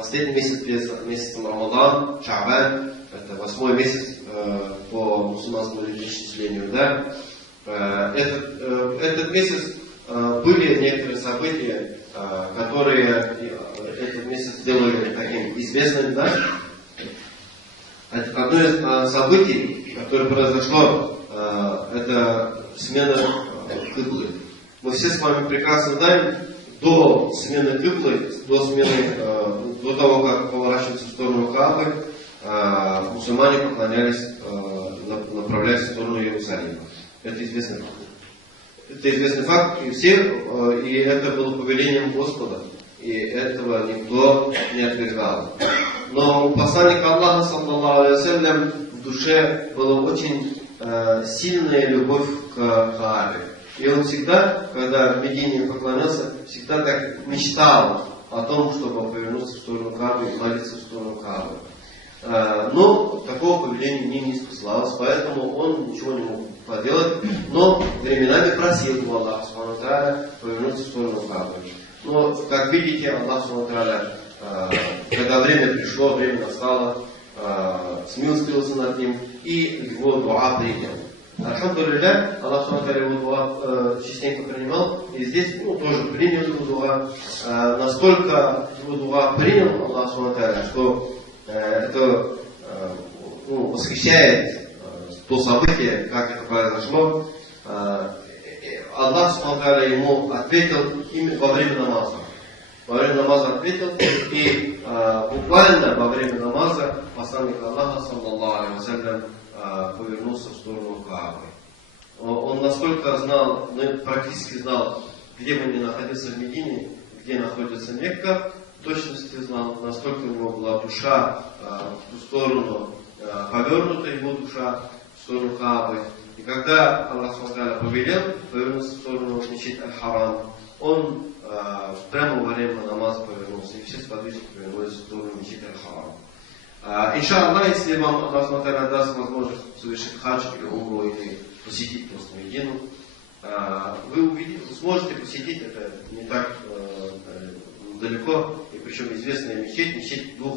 последний месяц перед месяцем Рамадан, Шаабан, это 8-й месяц по мусульманскому летоисчислению, да. Этот месяц были некоторые события, которые этот месяц сделали таким известным, да. Одно из событий, которое произошло, это смена киблы. Мы все с вами прекрасно знаем, до смены киблы, до того, как поворачиваться в сторону Каабы, мусульмане поклонялись, направляясь в сторону Иерусалима. Это известный факт. Это известный факт, и это было повелением Господа. И этого никто не отвергал. Но у посланника Аллаха, саллаллаху алейхи ва саллям, в душе была очень сильная любовь к Каабе. И он всегда, когда в Медине поклонялся, всегда так мечтал о том, чтобы повернуться в сторону Каабы и молиться в сторону Каабы. Но такого повеления не спаслалось, поэтому он ничего не мог поделать. Но временами просил у Аллаха субхану ва тааля повернуться в сторону Каабы. Но, как видите, Аллах субхану ва тааля, когда время пришло, время настало, смилостивился над ним и его дуа принял. Альхамдулилля, Аллах субхану ва тааля его дуа частенько принимал, и здесь тоже принял его дуа. Настолько его дуа принял Аллах субхану ва тааля, что это восхищает то событие, как это произошло. Аллах субхану ва тааля ему ответил именно во время намаза. Во время намаза ответил, и буквально во время намаза посланник Аллаха, саллаллаху алейхи ва саллям, повернулся в сторону Каабы. Он настолько знал, практически знал, где бы ни находился в Медине, где находится Мекка, в точности знал, насколько у него была душа в ту сторону, повернута его душа в сторону Каабы. И когда Аллах повелел повернуться в сторону мечети Аль-Харам, он прямо во время намаза повернулся, и все сподвижники повернулись в сторону мечети Аль-Харам. Иншаллах, если вам Аллах даст возможность совершить хадж или умру, или посетить просто Медину, вы сможете посетить это не так далеко, и причем известная мечеть двух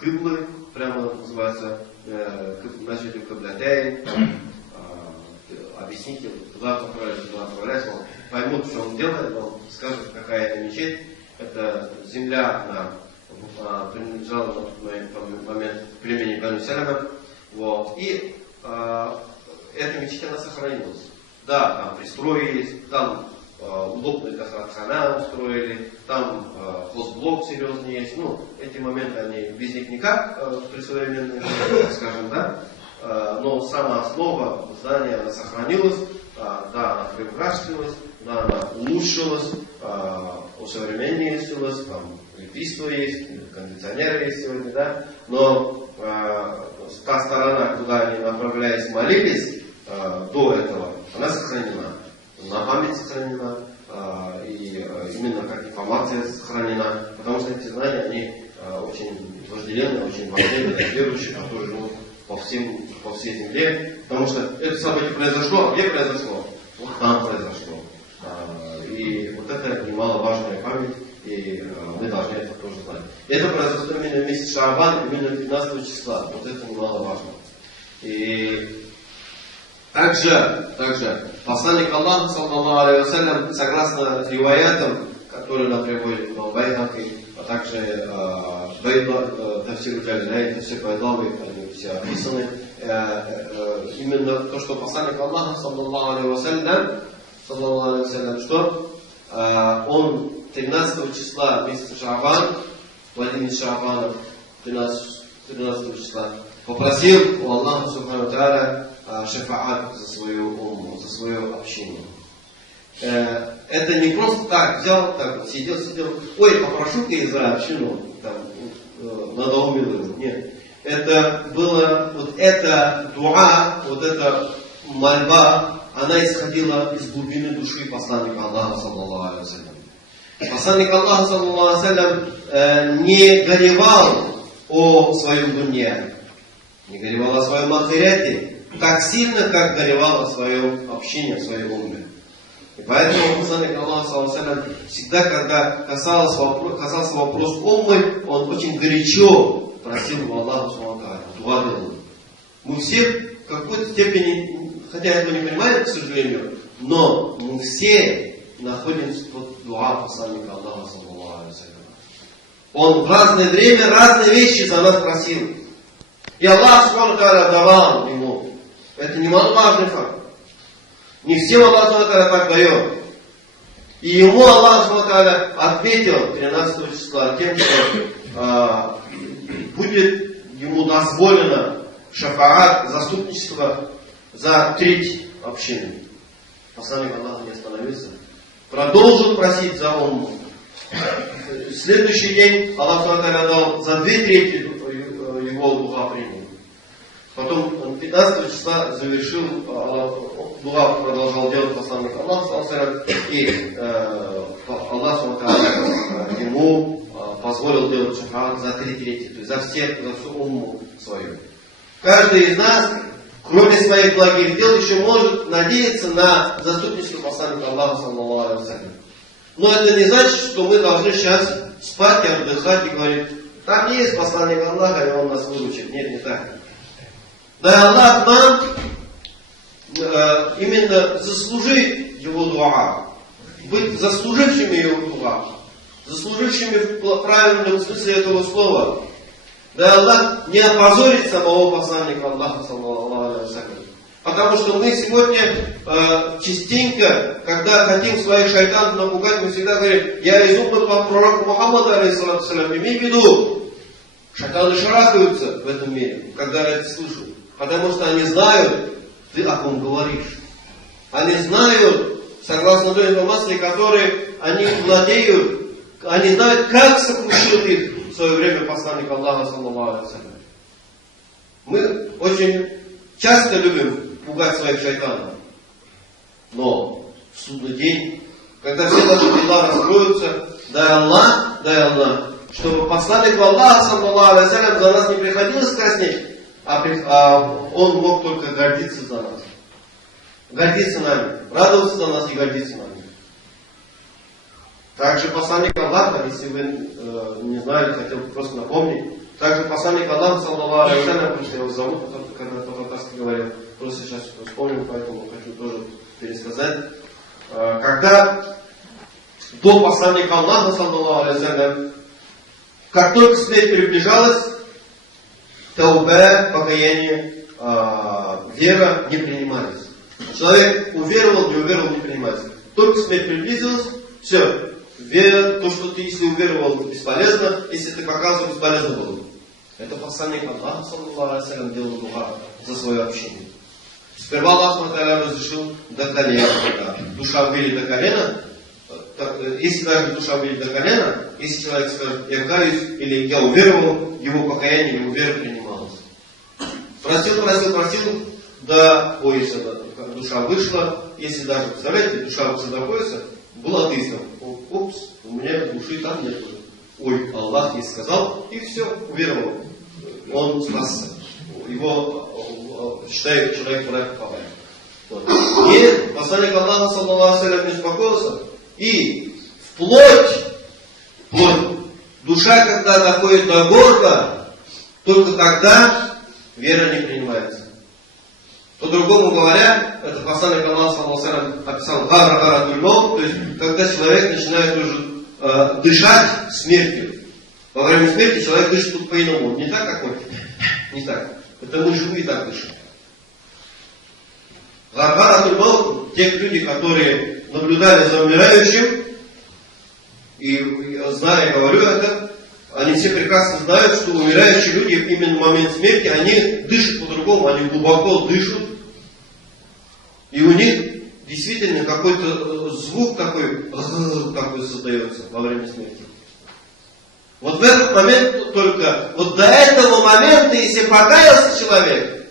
киблы, прямо называется Масджид Киблатайн. Объясните, куда отправлять, он поймут, что он делает, он скажет, какая это мечеть. Это земля, она принадлежала на тот момент племени Бану Саляма. Вот. И эта мечеть, она сохранилась. Да, там пристроились, там удобный кахратхана устроили, там хозблок серьезный есть. Эти моменты, они без них никак при современной жизни, скажем, да. Но сама основа здания, она сохранилась, да, она приукрасилась, да, она улучшилась, усовременнилась, там электричество есть, кондиционеры есть сегодня, да. Но та сторона, куда они направлялись, молились до этого, она сохранена, на память сохранена, и именно как информация сохранена, потому что эти знания, они очень вожделенные, очень важны для верующих, которые живут по всей земле, потому что это событие произошло, а где произошло? Вот там произошло. И вот это немаловажная память, и мы должны это тоже знать. Это произошло именно в месяц Шаабан, именно 15 числа. Вот это немаловажно. И также посланник Аллаха, саллаллаху алейхи ва саллям, согласно риваятам, которые нам приводят в Байхаки, а также Тафсир Джалилай, Тафсир Байдавы, они все описаны. Именно то, что посланник Аллаха, саллаллаху алейхи ва саллям, что он 13 числа месяца Шаабан, владимир Шаабана, 13 числа, попросил у Аллаха субхану ва тааля шафаат за свою умму, за свою общину. Это не просто так взял, так сидел, ой, попрошу-ка и за общину, там, надоумил его. Нет. Это было, вот эта дуа, вот эта мольба, она исходила из глубины души посланника Аллаха, саллаллаху алейхи ва саллям. Посланник Аллаха, саллаллаху алейхи ва саллям, не горевал о своем дунье, не горевал о своем ахирете так сильно, как горевал о своем общине, о своей умме. И поэтому посланник Аллаха, саллаллаху, всегда, когда касался вопрос уммы, он очень горячо просил у Аллаха, дуа делал. Мы все в какой-то степени, хотя этого не понимаем, к сожалению, но мы все находимся под дуа посланника Аллаха, саллаллаху алейхи ва саллям. Он в разное время разные вещи за нас просил. И Аллах давал ему. Это немаловажный факт. Не всем Аллах так дает. И ему Аллах ответил 13 числа тем, что будет ему дозволено шафаат, заступничество за треть общины. Посланник Аллаха не остановился. Продолжил просить за умму. Следующий день Аллах дал за 2/3 его дуа принял. Потом 15 числа завершил, дуа продолжал делать посланник Аллаха, и Аллах ему позволил делать шафаат за 3/3, то есть за всю умму свою. Каждый из нас, кроме своих благих дел, еще может надеяться на заступничество посланника Аллаха, саллаллаху алейхи ва саллям. Но это не значит, что мы должны сейчас спать и отдыхать и говорить, там есть посланник Аллаха, и он нас выручит. Нет, не так. Да, Аллах нам именно заслужить его дуа, быть заслужившими его дуа, заслужившими в правильном смысле этого слова. Да, Аллах не опозорит самого посланника Аллаха, саллаллаху алейхи ва саллям. Потому что мы сегодня частенько, когда хотим своих шайтанов напугать, мы всегда говорим, я из ума пророка Мухаммада, алейхиссалату вассалям, имей в виду, шайтаны шарахаются в этом мире, когда это слышат. Потому что они знают, ты о ком говоришь. Они знают, согласно той информации, которой они владеют, они знают, как сокрушил их в свое время посланник Аллаха, саллаллаху алейхи ва саллям. Мы очень часто любим пугать своих шайтанов. Но в судный день, когда все наши дела раскроются, дай Аллах, чтобы посланник Аллаха, саллаллаху алейхи ва саллям, за нас не приходилось краснеть, а он мог только гордиться за нас. Гордиться нами. Радоваться за нас и гордиться нами. Также посланник Аллаха, если вы не знали, хотел бы просто напомнить, также посланник Аллаха, саллаллаху алейхи ва саллям, потому что я его зовут, когда по-татарски говорил, просто сейчас вспомнил, поэтому хочу тоже пересказать. Когда до посланника Аллаха, саллаллаху алейхи ва саллям, как только смерть приближалась, таубе, покаяние, вера не принимались. Человек уверовал, не уверовал, не принимается. Только смерть приблизилась, все. Вера, то, что ты, если уверовал, бесполезно, если ты показывал, бесполезно было. Это посланник Аллаха, саллаллаху алейхи ва саллям, делал дуа за свое общение. Сперва Аллах разрешил до колена. Душа увидит до колена. Если даже душа увидит до колена, если человек скажет, я каюсь, или я уверовал, его покаяние, его вера принималась. Просил, до пояса душа вышла. Если даже, представляете, душа вышла до пояса, был атеистом. Упс, у меня души там нет. Ой, Аллах не сказал, и все, уверовал. Он спасся. Его считает человек враг попал. Вот. И посланник Аллаха, саллаллаху алейхи ва саллям, не успокоился. И вплоть, душа, когда доходит до горба, только тогда вера не принимается. По-другому говоря, это посланник Аллаха, саллаллаху алейхи ва саллям, описал гара дульмов, то есть когда человек начинает уже дышать смертью. Во время смерти человек дышит тут по-иному. Не так, как хочет. Не так. Это мы живые так дышим. Гара дульмов, те люди, которые наблюдали за умирающим, и зная, говорю это, они все прекрасно знают, что умирающие люди именно в момент смерти, они дышат по-другому, они глубоко дышат. И у них действительно какой-то звук такой создается во время смерти. Вот в этот момент только, вот до этого момента, если покаялся человек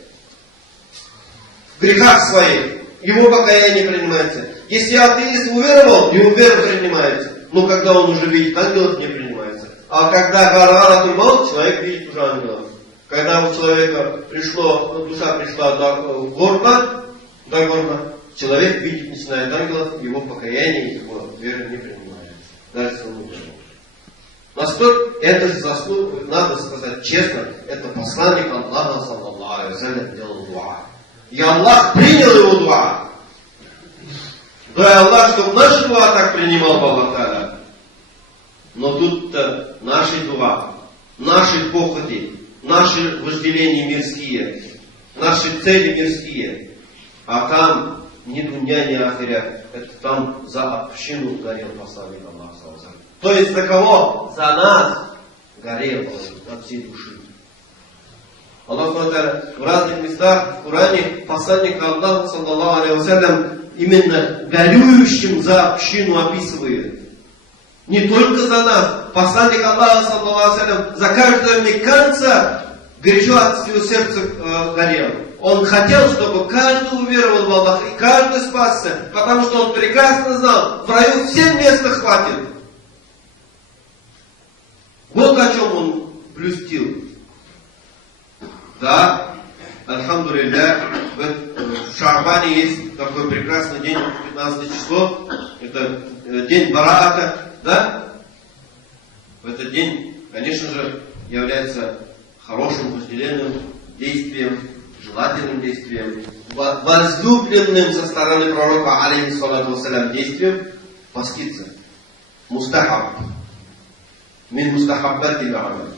в грехах своих, его покаяние принимается. Если атеист уверовал, его вера принимается. Но когда он уже видит ангелов, не принимается. А когда гара тульмаут, человек видит уже ангелов. Когда у человека душа пришла до горна, человек видит, начинает ангелов, его покаяние, его вера не принимается. Даже если он умер. Настолько это заслуга, надо сказать честно, это посланник Аллаха, саллаллаху алейхи ва саллям, делал дуа. И Аллах принял его дуа. Да и Аллах, чтобы наши дуа так принимал Аллах. Но тут-то наши дуа, наши похоти, наши вожделения мирские, наши цели мирские. А там ни дунья, ни ахиря. Это там за общину горел посланник Аллаха. То есть за кого? За нас горел от всей души. Аллах в разных местах в Коране посланник Аллаха, саллаллаху алейхи ва саллям, именно горюющим за общину описывает. Не только за нас. Посланник Аллаха, саллаллаху алейхи ва саллям, за каждого американца горячо от своего сердца горел. Он хотел, чтобы каждый уверовал в Аллаха и каждый спасся, потому что он прекрасно знал, в раю всем места хватит. Вот о чем он блюстил. Да, альхамдулилля, в Шаабане есть такой прекрасный день, 15 число, это день Бараата, да? В этот день, конечно же, является хорошим вожделенным действием, желательным действием, возлюбленным со стороны пророка, алейхиссалату вассалям, действием поститься. Мустахаб. Мин мустахаббати амаль.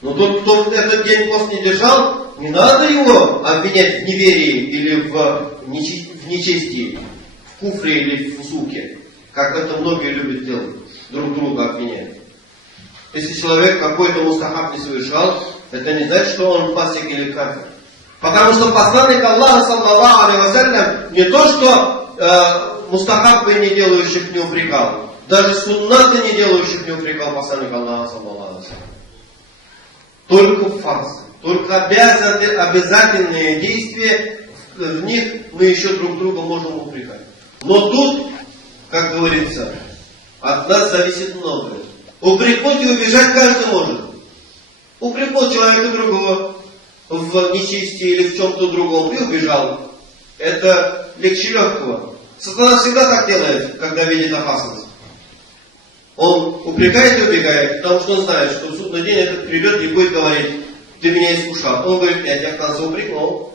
Но тот, кто этот день пост не держал, не надо его обвинять в неверии или в нечестии, в куфре или в фусуке, как это многие любят делать, друг друга обвинять. Если человек какой-то мустахаб не совершал, это не значит, что он фасик или кафир. Потому что посланник Аллаха, саллаллаху алейхи ва саллям, не то, что мустахаббы не делающих не упрекал, даже суннаты не делающих не упрекал посланник Аллаха, саллаллаху алейхи ва саллям. Только фарсы, только обязательные действия, в них мы еще друг друга можем упрекать. Но тут, как говорится, от нас зависит многое. Упрекнуть и убежать каждый может. Упрекнул человека другого в нечестии или в чем-то другом и убежал. Это легче легкого. Сатана всегда так делает, когда видит опасность. Он упрекает и убегает, потому что он знает, что в судный день этот придет и будет говорить: ты меня искушал. Он говорит: я тебя в конце упрекнул,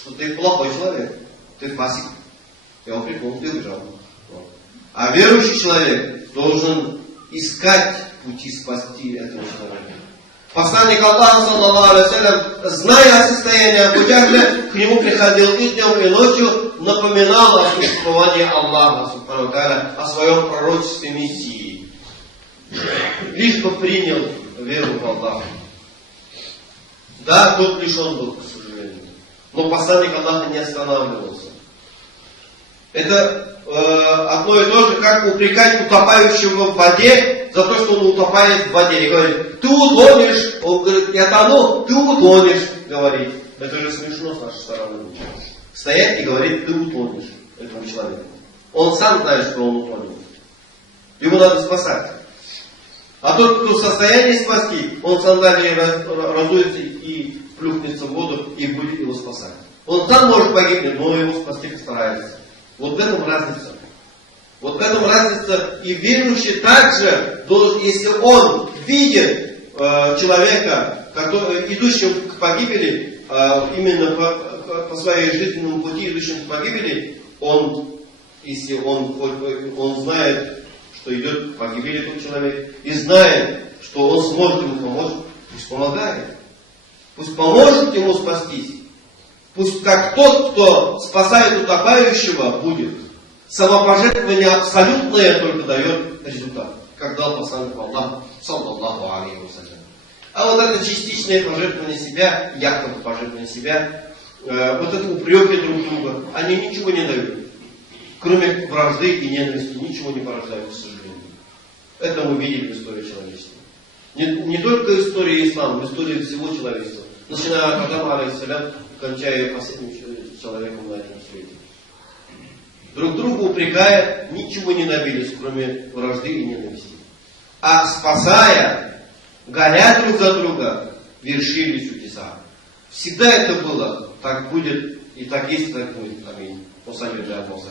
что ты плохой человек, ты фасик. Я упрекнул, ты убежал. А верующий человек должен искать пути спасти этого человека. Посланник Аллаха, саллаллаху алейхи ва саллям, зная о состоянии Абу Джахля, к нему приходил и днем, и ночью, напоминал о существовании Аллаха, субхану ва тааля, о своем пророчестве Мессии. Лишь бы принял веру в Аллаха. Да, тот лишен был, к сожалению. Но посланник Аллаха не останавливался. Это одно и то же, как упрекать утопающего в воде за то, что он утопает в воде. И говорит: ты утонешь. Он говорит: я тону, ты утонешь. Говорит. Это же смешно с нашей стороны. Стоять и говорить: ты утонешь этому человеку. Он сам знает, что он утонет. Его надо спасать. А тот, кто в состоянии спасти, он сандалии разуется и плюхнется в воду и будет его спасать. Он сам может погибнуть, но его спасти постарается. Вот в этом разница. Вот в этом разница. И верующий также должен, если он видит человека, идущего к погибели, именно по своей жизненному пути, идущему к погибели, если он знает, что идет к погибели тот человек, и знает, что он сможет ему помочь, пусть помогает. Пусть поможет ему спастись. Пусть как тот, кто спасает утопающего, будет. Самопожертвование абсолютное только дает результат, как дал посланник Аллаха, саллаллаху алейхи ва саллям. А вот это частичное пожертвование себя, якобы пожертвование себя, вот это упреки друг друга, они ничего не дают. Кроме вражды и ненависти, ничего не порождают, к сожалению. Это мы видели в истории человечества. Не только в истории ислама, в истории всего человечества. Начиная от Адама, алейхиссалям, кончая последним человеком на этом свете. Друг друга упрекая, ничего не добились, кроме вражды и ненависти. А спасая, горя друг за друга, вершили чудеса. Всегда это было, так будет, и так есть, так будет. Аминь. Он сам являет Бога.